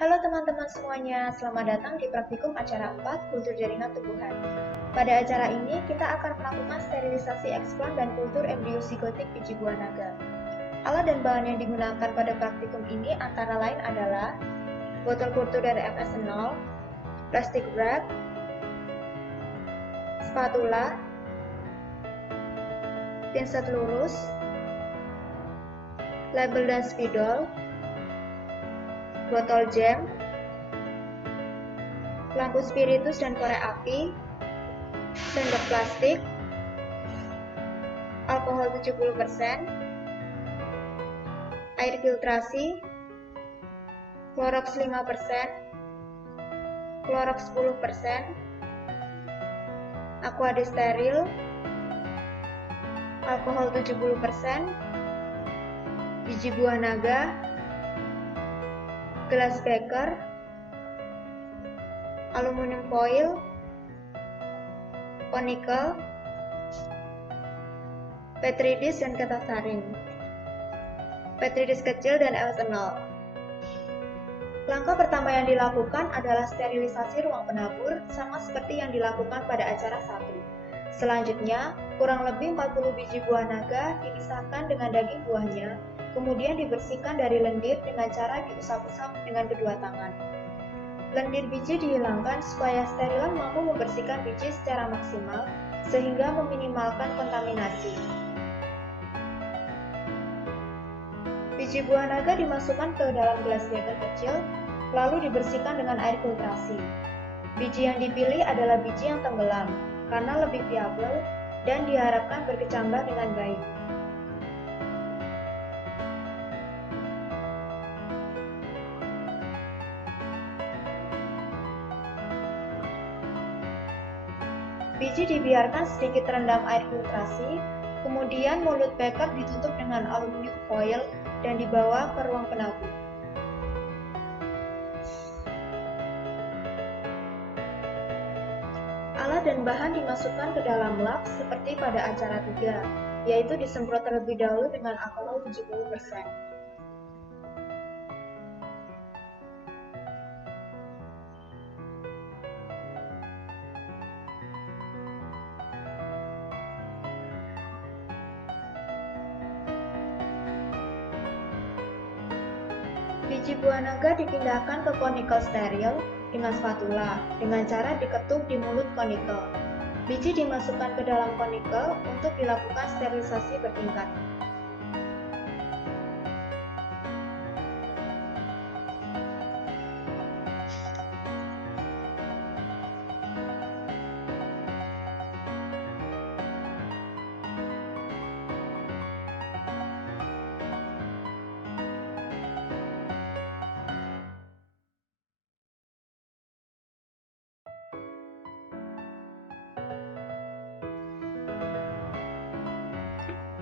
Halo teman-teman semuanya, selamat datang di praktikum acara 4 Kultur Jaringan Tumbuhan. Pada acara ini, kita akan melakukan sterilisasi eksplon dan kultur embrio zigotik biji buah naga. Alat dan bahan yang digunakan pada praktikum ini antara lain adalah botol kultur dari FS0, plastik wrap, spatula, pinset lurus, label dan spidol, botol jam, lampu spiritus dan korek api, sendok plastik, alkohol 70%, air filtrasi, Clorox 5%, Clorox 10%, aqua steril, alkohol 70%, biji buah naga, gelas beker, aluminium foil, konikel, petri dish dan kertas saring, petri dish kecil dan FS0. Langkah pertama yang dilakukan adalah sterilisasi ruang penabur, sama seperti yang dilakukan pada acara 1. Selanjutnya, kurang lebih 40 biji buah naga dipisahkan dengan daging buahnya, kemudian dibersihkan dari lendir dengan cara diusap-usap dengan kedua tangan. Lendir biji dihilangkan supaya sterilan mampu membersihkan biji secara maksimal, sehingga meminimalkan kontaminasi. Biji buah naga dimasukkan ke dalam gelas beker kecil, lalu dibersihkan dengan air filtrasi. Biji yang dipilih adalah biji yang tenggelam, karena lebih viabel dan diharapkan berkecambah dengan baik. Biji dibiarkan sedikit terendam air filtrasi, kemudian mulut beker ditutup dengan aluminium foil dan dibawa ke ruang penabur. Alat dan bahan dimasukkan ke dalam lap seperti pada acara 3, yaitu disemprot terlebih dahulu dengan alkohol 70%. Biji buah naga dipindahkan ke konikel steril dengan spatula, dengan cara diketuk di mulut konikel. Biji dimasukkan ke dalam konikel untuk dilakukan sterilisasi bertingkat.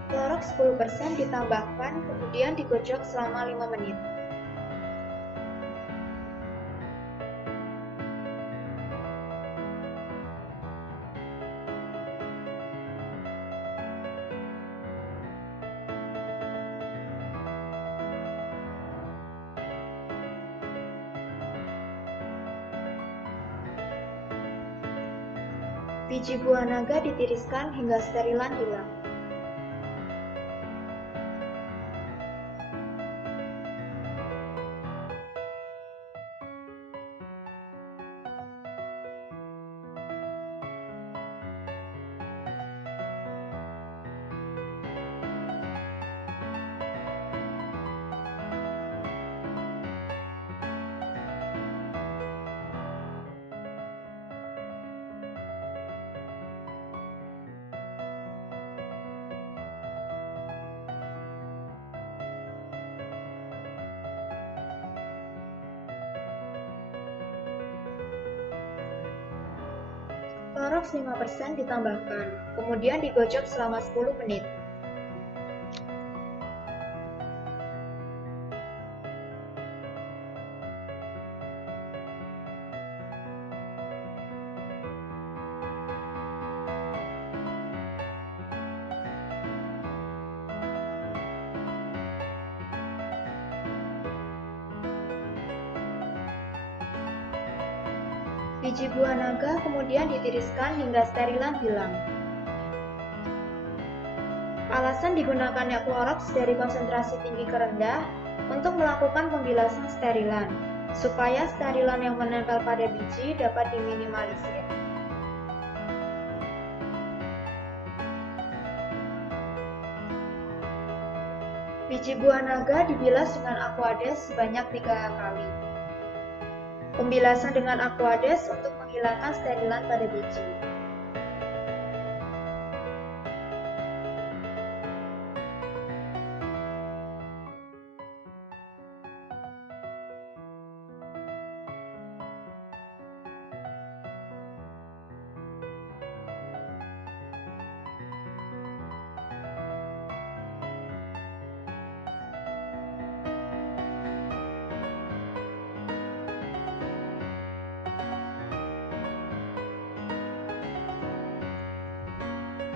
Clorox 10% ditambahkan, kemudian digocok selama 5 menit. Biji buah naga ditiriskan hingga sterilan hilang. Clorox 5% ditambahkan, kemudian digocok selama 10 menit. Biji buah naga kemudian ditiriskan hingga sterilan hilang. Alasan digunakannya Clorox dari konsentrasi tinggi ke rendah untuk melakukan pembilasan sterilan, supaya sterilan yang menempel pada biji dapat diminimalisir. Biji buah naga dibilas dengan Aquades sebanyak 3 kali. Pembilasan dengan Aquades untuk menghilangkan sterilan pada biji.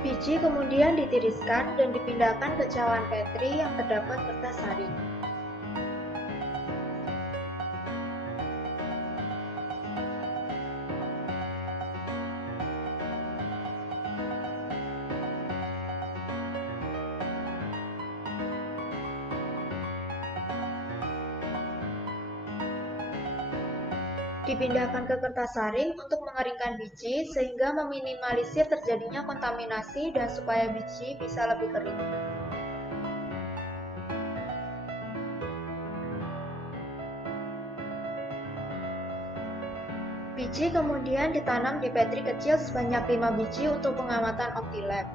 Biji kemudian ditiriskan dan dipindahkan ke cawan Petri yang terdapat kertas saring. Dipindahkan ke kertas saring untuk mengeringkan biji sehingga meminimalisir terjadinya kontaminasi dan supaya biji bisa lebih kering. Biji kemudian ditanam di petri kecil sebanyak 5 biji untuk pengamatan OptiLab.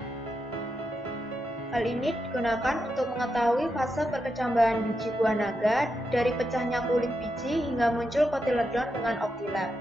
Hal ini digunakan untuk mengetahui fase perkecambahan biji buah naga dari pecahnya kulit biji hingga muncul kotiledon dengan OptiLab.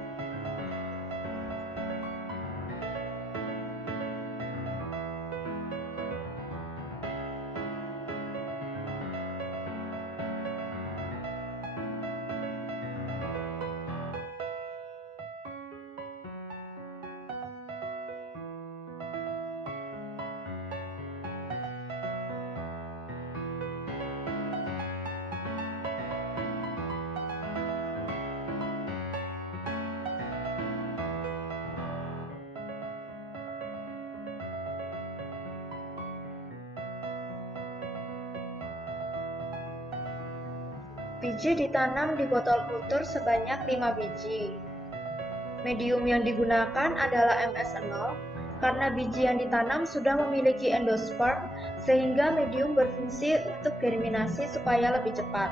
Biji ditanam di botol kultur sebanyak 5 biji. Medium yang digunakan adalah MS0 karena biji yang ditanam sudah memiliki endosperm sehingga medium berfungsi untuk germinasi supaya lebih cepat.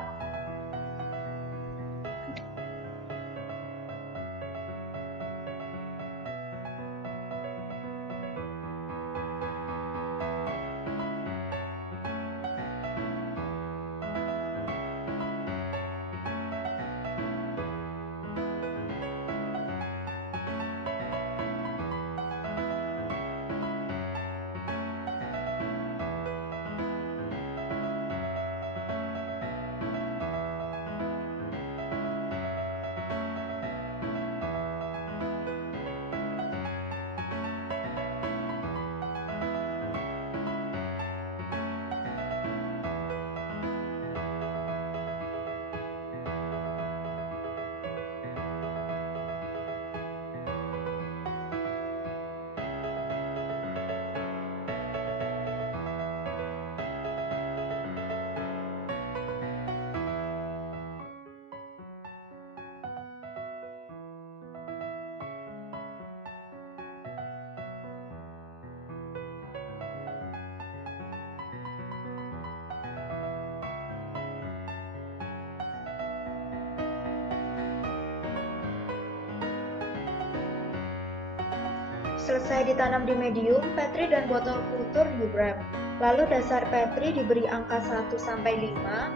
Selesai ditanam di medium, petri dan botol kultur di-wrap. Lalu dasar petri diberi angka 1-5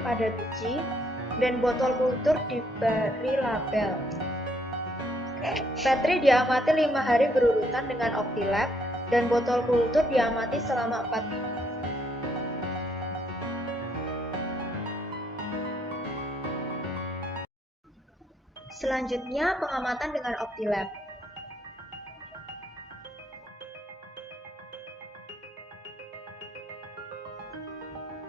pada biji dan botol kultur diberi label. Petri diamati 5 hari berurutan dengan OptiLab dan botol kultur diamati selama 4 minggu. Selanjutnya, pengamatan dengan OptiLab.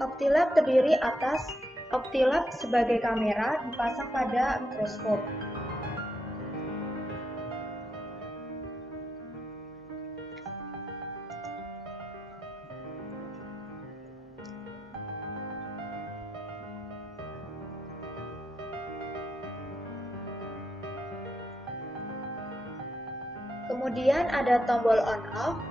OptiLab terdiri atas OptiLab sebagai kamera dipasang pada mikroskop. Kemudian ada tombol on-off,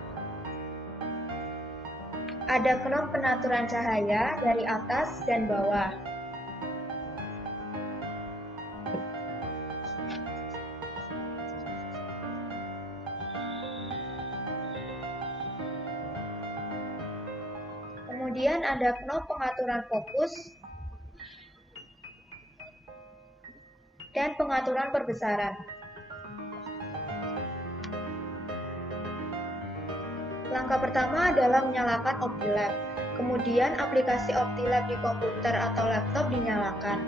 ada knop penaturan cahaya dari atas dan bawah. Kemudian ada knop pengaturan fokus dan pengaturan perbesaran. Langkah pertama adalah menyalakan OptiLab. Kemudian aplikasi OptiLab di komputer atau laptop dinyalakan.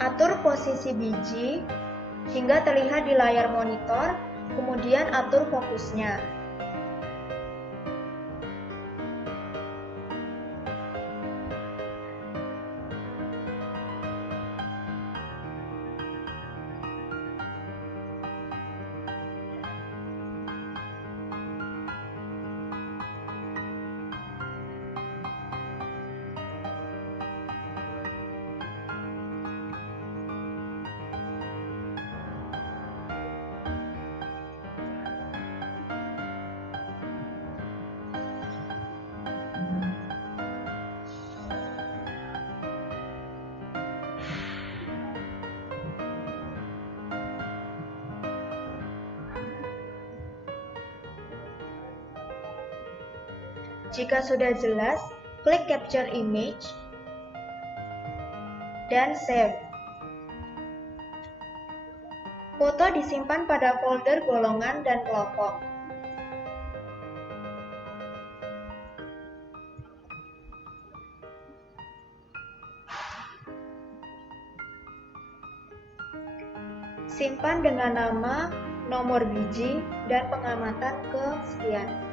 Atur posisi biji hingga terlihat di layar monitor, kemudian atur fokusnya. Jika sudah jelas, klik Capture Image dan Save. Foto disimpan pada folder golongan dan kelompok. Simpan dengan nama, nomor biji, dan pengamatan kesekian.